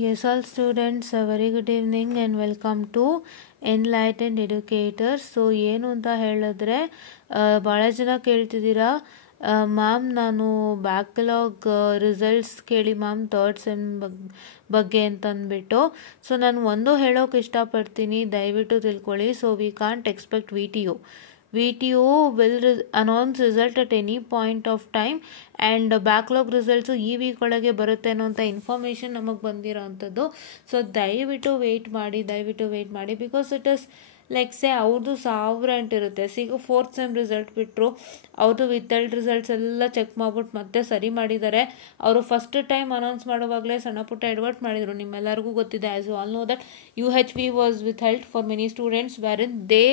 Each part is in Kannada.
Yes, all students, a very good evening and welcome to Enlightened Educators. So ಏನು ಅಂತ ಹೇಳಿದ್ರೆ ಭಾಳ ಜನ ಕೇಳ್ತಿದ್ದೀರಾ ಮ್ಯಾಮ್, ನಾನು ಬ್ಯಾಕ್ಲಾಗ್ ರಿಸಲ್ಟ್ಸ್ ಕೇಳಿ ಮ್ಯಾಮ್ ಥರ್ಡ್ ಸೆಮ್ ಬಗ್ಗೆ ಅಂತ ಅಂದ್ಬಿಟ್ಟು. ಸೊ ನಾನು ಒಂದು ಹೇಳೋಕೆ ಇಷ್ಟಪಡ್ತೀನಿ, ದಯವಿಟ್ಟು ತಿಳ್ಕೊಳ್ಳಿ. So we can't expect VTO will announce result at any point of time and backlog results ಈ ವೀಕ್ ಒಳಗೆ ಬರುತ್ತೆ ಅನ್ನೋಂಥ ಇನ್ಫಾರ್ಮೇಷನ್ ನಮಗೆ ಬಂದಿರೋ ಅಂಥದ್ದು. ಸೊ ದಯವಿಟ್ಟು ವೆಯ್ಟ್ ಮಾಡಿ ಬಿಕಾಸ್ ಇಟ್ ಇಸ್ ಲೈಕ್ ಸೇ ಅವ್ರದ್ದು 1000 ಇರುತ್ತೆ. ಈಗ ಫೋರ್ತ್ ಸೆಮ್ ರಿಸಲ್ಟ್ ಬಿಟ್ಟರು, ಅವ್ರದ್ದು ವಿತಲ್ಡ್ ರಿಸಲ್ಟ್ಸ್ ಎಲ್ಲ ಚೆಕ್ ಮಾಡ್ಬಿಟ್ಟು ಮತ್ತೆ ಸರಿ ಮಾಡಿದ್ದಾರೆ. ಅವರು ಫಸ್ಟ್ ಟೈಮ್ ಅನೌನ್ಸ್ ಮಾಡುವಾಗಲೇ ಸಣ್ಣ ಪುಟ್ಟ ಎಡ್ವರ್ಟ್ ಮಾಡಿದರು. ನಿಮ್ಮೆಲ್ಲರಿಗೂ ಗೊತ್ತಿದೆ, as you all know that UHV was withheld for many students wherein they,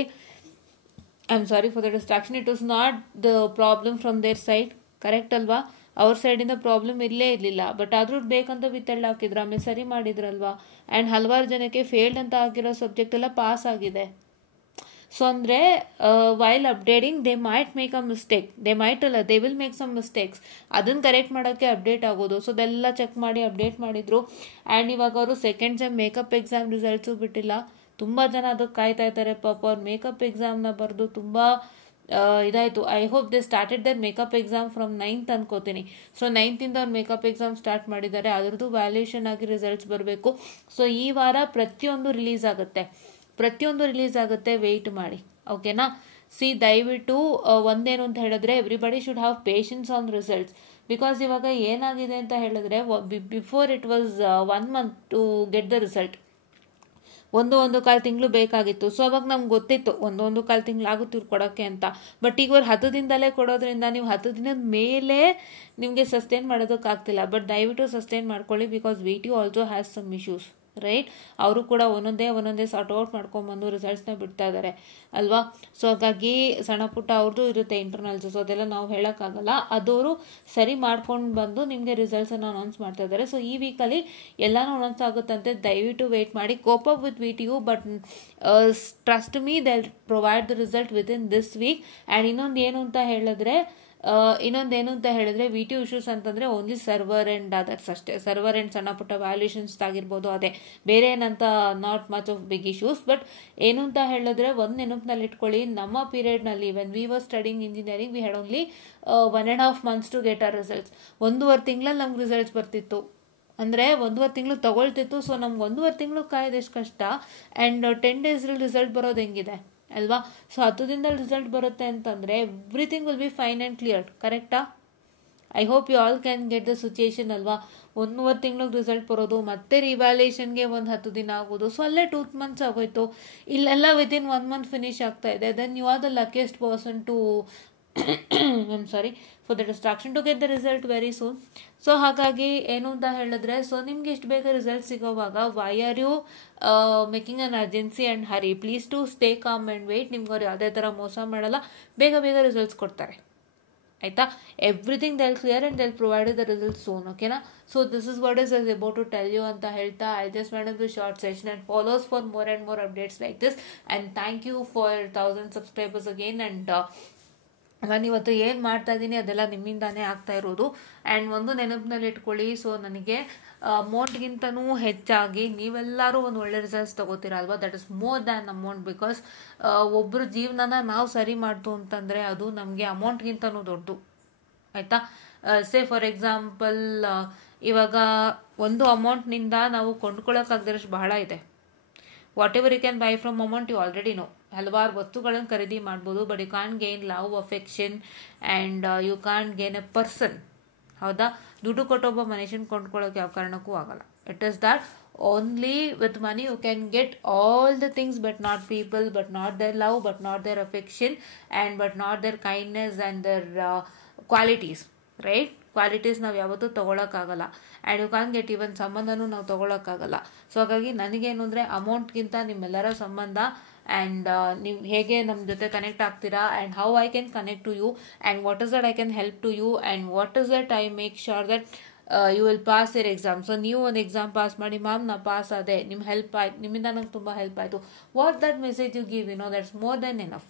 I'm sorry for the distraction, it was not the problem from their side, correct ಅಲ್ವಾ? ಅವ್ರ ಸೈಡಿಂದ ಪ್ರಾಬ್ಲಮ್ ಇರಲೇ ಇರಲಿಲ್ಲ, ಬಟ್ ಆದರೂ ಬೇಕಂತ ವಿತಳ್ಳ ಹಾಕಿದ್ರು, ಆಮೇಲೆ ಸರಿ ಮಾಡಿದ್ರಲ್ವಾ. ಆ್ಯಂಡ್ ಹಲವಾರು ಜನಕ್ಕೆ ಫೇಲ್ಡ್ ಅಂತ ಆಗಿರೋ ಸಬ್ಜೆಕ್ಟ್ ಎಲ್ಲ ಪಾಸ್ ಆಗಿದೆ. ಸೊ ಅಂದರೆ while updating they might make a mistake, they will make some mistakes. ಅದನ್ನು ಕರೆಕ್ಟ್ ಮಾಡೋಕ್ಕೆ ಅಪ್ಡೇಟ್ ಆಗೋದು. ಸೊ ಅದೆಲ್ಲ ಚೆಕ್ ಮಾಡಿ ಅಪ್ಡೇಟ್ ಮಾಡಿದರು. ಆ್ಯಂಡ್ ಇವಾಗ ಅವರು second sem makeup exam results ಬಿಟ್ಟಿಲ್ಲ. ತುಂಬ ಜನ ಅದಕ್ಕೆ ಕಾಯ್ತಾ ಇದ್ದಾರೆ. ಪಾಪ ಅವ್ರು ಮೇಕಪ್ ಎಕ್ಸಾಮ್ನ ಬರೆದು ತುಂಬ ಇದಾಯಿತು. I hope they started their makeup exam from 9th ಅನ್ಕೋತೀನಿ. ಸೊ 9th ಅವ್ರು ಮೇಕಪ್ ಎಕ್ಸಾಮ್ ಸ್ಟಾರ್ಟ್ ಮಾಡಿದ್ದಾರೆ. ಅದರದ್ದು ವ್ಯಾಲ್ಯೂಯೇಷನ್ ಆಗಿ ರಿಸಲ್ಟ್ಸ್ ಬರಬೇಕು. ಸೊ ಈ ವಾರ ಪ್ರತಿಯೊಂದು ರಿಲೀಸ್ ಆಗುತ್ತೆ, ವೆಯ್ಟ್ ಮಾಡಿ, ಓಕೆನಾ? ದಯವಿಟ್ಟು ಒಂದೇನು ಅಂತ ಹೇಳಿದ್ರೆ, everybody should have patience on results. Because ಇವಾಗ ಏನಾಗಿದೆ ಅಂತ ಹೇಳಿದ್ರೆ, before it was 1 month to get the result. ಒಂದು ಕಾಲು ತಿಂಗಳು ಬೇಕಾಗಿತ್ತು. ಸೊ ಅವಾಗ ನಮ್ಗೆ ಗೊತ್ತಿತ್ತು ಒಂದು ಕಾಲು ತಿಂಗಳು ಆಗುತ್ತೆ ಇವ್ರು ಕೊಡೋಕ್ಕೆ ಅಂತ. ಬಟ್ ಈಗ ಅವ್ರು 10 ದಿನದಲ್ಲೇ ಕೊಡೋದ್ರಿಂದ ನೀವು 10 ದಿನದ ಮೇಲೆ ನಿಮಗೆ ಸಸ್ಟೈನ್ ಮಾಡೋದಕ್ಕಾಗ್ತಿಲ್ಲ. ಬಟ್ ದಯವಿಟ್ಟು ಸಸ್ಟೈನ್ ಮಾಡ್ಕೊಳ್ಳಿ, because VTO also has some issues, right? ಅವರು ಕೂಡ ಒಂದೊಂದೇ ಸಾರ್ಟ್ ಔಟ್ ಮಾಡ್ಕೊಂಬಂದು ರಿಸಲ್ಟ್ಸ್ನ ಬಿಡ್ತಾ ಇದ್ದಾರೆ ಅಲ್ವಾ. ಸೊ ಹಾಗಾಗಿ ಸಣ್ಣ ಪುಟ್ಟ ಅವ್ರದ್ದು ಇರುತ್ತೆ ಇಂಟರ್ನಲ್ಸ್. ಸೊ ಅದೆಲ್ಲ ನಾವು ಹೇಳೋಕ್ಕಾಗಲ್ಲ. ಅದವರು ಸರಿ ಮಾಡ್ಕೊಂಡು ಬಂದು ನಿಮಗೆ ರಿಸಲ್ಟ್ಸನ್ನು ಅನೌನ್ಸ್ ಮಾಡ್ತಾ ಇದ್ದಾರೆ. ಸೊ ಈ ವೀಕಲ್ಲಿ ಎಲ್ಲನೂ ಅನೌನ್ಸ್ ಆಗುತ್ತಂತೆ. ದಯವಿಟ್ಟು ವೆಯ್ಟ್ ಮಾಡಿ. Cope up with VTO, but trust me they provide the result within this week. And ಇನ್ನೊಂದೇನು ಅಂತ ಹೇಳಿದ್ರೆ VTO ಇಶ್ಯೂಸ್ ಅಂತಂದರೆ ಓನ್ಲಿ ಸರ್ವರ್ ಆ್ಯಂಡ್ ಅದರ್ಸ್ ಅಷ್ಟೇ. ಸರ್ವರ್ ಆ್ಯಂಡ್ ಸಣ್ಣ ಪುಟ್ಟ ವ್ಯಾಲ್ಯೂಷನ್ಸ್ ಆಗಿರ್ಬೋದು, ಅದೇ, ಬೇರೆ ಏನಂತ not much of big issues. But ಏನು ಅಂತ ಹೇಳಿದ್ರೆ ಒಂದು ನೆನಪಿನಲ್ಲಿ ಇಟ್ಕೊಳ್ಳಿ, ನಮ್ಮ ಪೀರಿಯಡ್ನಲ್ಲಿ when we were studying engineering we had only 1.5 months to get our results. 1.5 ತಿಂಗಳಲ್ಲಿ ನಮ್ಗೆ ರಿಸಲ್ಟ್ಸ್ ಬರ್ತಿತ್ತು, ಅಂದರೆ 1.5 ತಿಂಗಳು ತಗೊಳ್ತಿತ್ತು. ಸೊ ನಮ್ಗೆ 1.5 ತಿಂಗಳು ಕಾಯ್ದೆಷ್ಟು ಕಷ್ಟ. ಆ್ಯಂಡ್ 10 days ರಿಸಲ್ಟ್ ಬರೋದು ಹೆಂಗಿದೆ ಅಲ್ವಾ? ಸೊ 10 ದಿನದಲ್ಲಿ ರಿಸಲ್ಟ್ ಬರುತ್ತೆ ಅಂತಂದರೆ everything will be fine and clear, ಕರೆಕ್ಟಾ? I hope you all can get the situation ಅಲ್ವಾ. 1.5 ತಿಂಗಳಿಗೆ ರಿಸಲ್ಟ್ ಬರೋದು, ಮತ್ತೆ ರಿವ್ಯಾಲ್ಯೂಯೇಷನ್ಗೆ ಒಂದು 10 ದಿನ ಆಗೋದು. ಸೊ ಅಲ್ಲೇ 2 months ಆಗೋಯ್ತು. ಇಲ್ಲೆಲ್ಲ ವಿತಿನ್ 1 month ಫಿನಿಶ್ ಆಗ್ತಾ ಇದೆ. Then you are the luckiest person to I'm sorry for the distraction to get the result very soon. So ಹಾಗಾಗಿ ಏನು ಅಂತ ಹೇಳಿದ್ರೆ, ಸೊ ನಿಮ್ಗೆ ಎಷ್ಟು ಬೇಗ ರಿಸಲ್ಟ್ ಸಿಗೋವಾಗ why are you making an urgency and hurry? Please to stay calm and wait. ನಿಮ್ಗೆ ಅವ್ರು ಯಾವುದೇ ಥರ ಮೋಸ ಮಾಡಲ್ಲ, ಬೇಗ ರಿಸಲ್ಟ್ಸ್ ಕೊಡ್ತಾರೆ, ಆಯಿತಾ? Everything they'll clear and they'll provide the result soon, ಓಕೆನಾ? So this is what is about to tell you ಅಂತ ಹೇಳ್ತಾ, I just went in the short session and follows for more and more updates like this. And thank you for 1000 subscribers again. And ನಾನು ಇವತ್ತು ಏನು ಮಾಡ್ತಾ ಇದ್ದೀನಿ ಅದೆಲ್ಲ ನಿಮ್ಮಿಂದಾನೇ ಆಗ್ತಾ ಇರೋದು. ಆ್ಯಂಡ್ ಒಂದು ನೆನಪಿನಲ್ಲಿ ಇಟ್ಕೊಳ್ಳಿ, ಸೊ ನನಗೆ ಅಮೌಂಟ್ಗಿಂತನೂ ಹೆಚ್ಚಾಗಿ ನೀವೆಲ್ಲರೂ ಒಂದು ಒಳ್ಳೆ ರಿಸಲ್ಟ್ಸ್ ತಗೋತೀರ ಅಲ್ವಾ. That is more than amount. Because ಒಬ್ಬರ ಜೀವನನ ನಾವು ಸರಿ ಮಾಡ್ತು ಅಂತಂದರೆ ಅದು ನಮಗೆ ಅಮೌಂಟ್ಗಿಂತನೂ ದೊಡ್ಡದು, ಆಯಿತಾ? ಸೇ ಫಾರ್ ಎಕ್ಸಾಂಪಲ್, ಇವಾಗ ಒಂದು ಅಮೌಂಟ್ನಿಂದ ನಾವು ಕೊಂಡ್ಕೊಳ್ಳೋಕ್ಕಾಗದಿರೋಷ್ಟು ಬಹಳ ಇದೆ. Whatever you can buy from amount, you already know. ಹಲವಾರು ವಸ್ತುಗಳನ್ನು ಖರೀದಿ ಮಾಡ್ಬೋದು, but you can't gain love, affection and you can't gain a person, ಹೌದಾ? ದುಡ್ಡು ಕೊಟ್ಟೊಬ್ಬ ಮನುಷ್ಯನ ಕೊಂಡ್ಕೊಳ್ಳೋಕೆ ಯಾವ ಕಾರಣಕ್ಕೂ ಆಗಲ್ಲ. It is that only with money you can get all the things, but not people, but not their love, but not their affection and but not their kindness and their qualities, right? Qualities ನಾವು ಯಾವತ್ತೂ ತೊಗೊಳಕ್ಕಾಗಲ್ಲ. And you can get even ಸಂಬಂಧನೂ ನಾವು ತೊಗೊಳಕ್ಕಾಗಲ್ಲ. ಸೊ ಹಾಗಾಗಿ ನನಗೇನು ಅಂದರೆ ಅಮೌಂಟ್ಗಿಂತ ನಿಮ್ಮೆಲ್ಲರ ಸಂಬಂಧ ಆ್ಯಂಡ್ ನೀವು ಹೇಗೆ ನಮ್ಮ ಜೊತೆ ಕನೆಕ್ಟ್ ಆಗ್ತೀರಾ, and how I can connect to you, and what is that I can help to you, and what is that I make sure that you will pass your exam. So ನೀವು ಒಂದು ಎಕ್ಸಾಮ್ ಪಾಸ್ ಮಾಡಿ, ಮ್ಯಾಮ್ ನಾ ಪಾಸ್ ಆದೆ, ನಿಮ್ಮ ಹೆಲ್ಪ್ ಆಯ್ತು, ನಿಮ್ಮಿಂದ ನಂಗೆ ತುಂಬ ಹೆಲ್ಪ್ ಆಯಿತು. What that message you give, that's more than enough.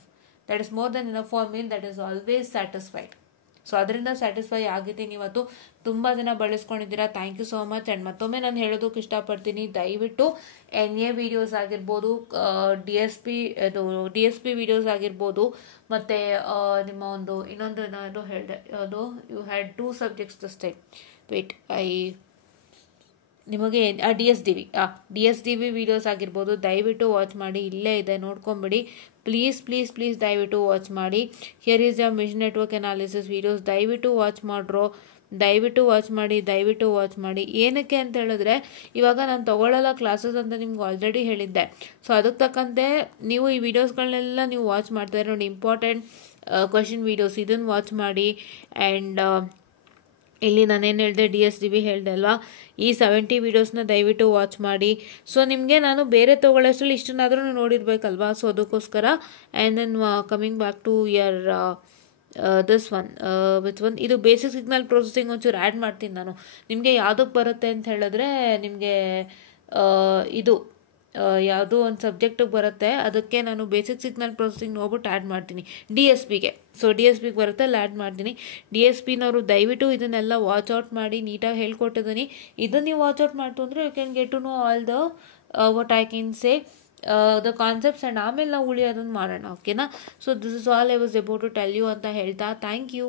For me, that is always satisfied. So ಅದರಿಂದ ಸ್ಯಾಟಿಸ್ಫೈ ಆಗಿದ್ದೀನಿ ಇವತ್ತು. ತುಂಬ ಜನ ಬಳಸ್ಕೊಂಡಿದ್ದೀರಾ, thank you so much. And ಮತ್ತೊಮ್ಮೆ ನಾನು ಹೇಳೋದಕ್ಕೆ ಇಷ್ಟಪಡ್ತೀನಿ, ದಯವಿಟ್ಟು NA ವಿಡಿಯೋಸ್ ಆಗಿರ್ಬೋದು, ಡಿ ಎಸ್ ಪಿ ವಿಡಿಯೋಸ್ ಆಗಿರ್ಬೋದು, ಮತ್ತು ನಿಮ್ಮ ಒಂದು ಇನ್ನೊಂದು ನಾನು ಹೇಳಿದೆ, ಅದು you had 2 subjects this time, wait ನಿಮಗೆ D S D V videos ಆಗಿರ್ಬೋದು, ದಯವಿಟ್ಟು ವಾಚ್ ಮಾಡಿ. ಇಲ್ಲೇ ಇದೆ, ನೋಡ್ಕೊಂಬಿಡಿ ಪ್ಲೀಸ್ ಪ್ಲೀಸ್ ಪ್ಲೀಸ್, ದಯವಿಟ್ಟು ವಾಚ್ ಮಾಡಿ. ಹಿಯರ್ ಈಸ್ ಯ ಮಿಷನ್ ನೆಟ್ವರ್ಕ್ ಅನಾಲಿಸಿಸ್ ವಿಡಿಯೋಸ್, ದಯವಿಟ್ಟು ವಾಚ್ ಮಾಡ್ರೋ, ದಯವಿಟ್ಟು ವಾಚ್ ಮಾಡಿ. ಏನಕ್ಕೆ ಅಂತ ಹೇಳಿದ್ರೆ, ಇವಾಗ ನಾನು ತಗೊಳ್ಳಲ್ಲ ಕ್ಲಾಸಸ್ ಅಂತ ನಿಮ್ಗೆ ಆಲ್ರೆಡಿ ಹೇಳಿದ್ದೆ. ಸೊ ಅದಕ್ಕೆ ತಕ್ಕಂತೆ ನೀವು ಈ ವಿಡಿಯೋಸ್ಗಳನ್ನೆಲ್ಲ ನೀವು ವಾಚ್ ಮಾಡ್ತಾರೆ ನೋಡಿ, ಇಂಪಾರ್ಟೆಂಟ್ ಕ್ವಶನ್ ವಿಡಿಯೋಸ್, ಇದನ್ನು ವಾಚ್ ಮಾಡಿ. ಆ್ಯಂಡ್ ಇಲ್ಲಿ ನಾನೇನು ಹೇಳಿದೆ, DSDB ಹೇಳಿದೆ ಅಲ್ವಾ, ಈ 70 ವೀಡಿಯೋಸ್ನ ದಯವಿಟ್ಟು ವಾಚ್ ಮಾಡಿ. ಸೊ ನಿಮಗೆ ನಾನು ಬೇರೆ ತೊಗೊಳ್ಳೋಷ್ಟರಲ್ಲಿ ಇಷ್ಟನ್ನಾದ್ರೂ ನೋಡಿರ್ಬೇಕಲ್ವಾ, ಸೊ ಅದಕ್ಕೋಸ್ಕರ. And then coming back to your this one, ಇದು ಬೇಸಿಕ್ ಸಿಗ್ನಲ್ ಪ್ರೊಸೆಸಿಂಗ್ ಒಂಚೂರು ಆ್ಯಡ್ ಮಾಡ್ತೀನಿ ನಾನು. ನಿಮಗೆ ಯಾವುದಕ್ಕೆ ಬರುತ್ತೆ ಅಂತ ಹೇಳಿದ್ರೆ, ನಿಮಗೆ ಇದು ಯಾವುದೋ ಒಂದು ಸಬ್ಜೆಕ್ಟಿಗೆ ಬರುತ್ತೆ, ಅದಕ್ಕೆ ನಾನು ಬೇಸಿಕ್ ಸಿಗ್ನಲ್ ಪ್ರೊಸೆಸಿಂಗ್ ನೋಡ್ಬಿಟ್ಟು ಆ್ಯಡ್ ಮಾಡ್ತೀನಿ DSPಗೆ. ಸೊ DSPಗೆ ಬರುತ್ತೆ, ಅಲ್ಲಿ ಆ್ಯಡ್ ಮಾಡ್ತೀನಿ. DSPನವರು ದಯವಿಟ್ಟು ಇದನ್ನೆಲ್ಲ ವಾಚ್ ಔಟ್ ಮಾಡಿ, ನೀಟಾಗಿ ಹೇಳ್ಕೊಟ್ಟಿದ್ದೀನಿ. ಇದನ್ನು ನೀವು ವಾಚ್ ಔಟ್ ಮಾಡ್ತು ಅಂದರೆ you can get to know all the what I can say the concepts. And ಆಮೇಲೆ ನಾವು ಉಳಿಯೋದನ್ನು ಮಾಡೋಣ, ಓಕೆನಾ. So this is all I was about to tell you ಅಂತ ಹೇಳ್ತಾ, ಥ್ಯಾಂಕ್ ಯು.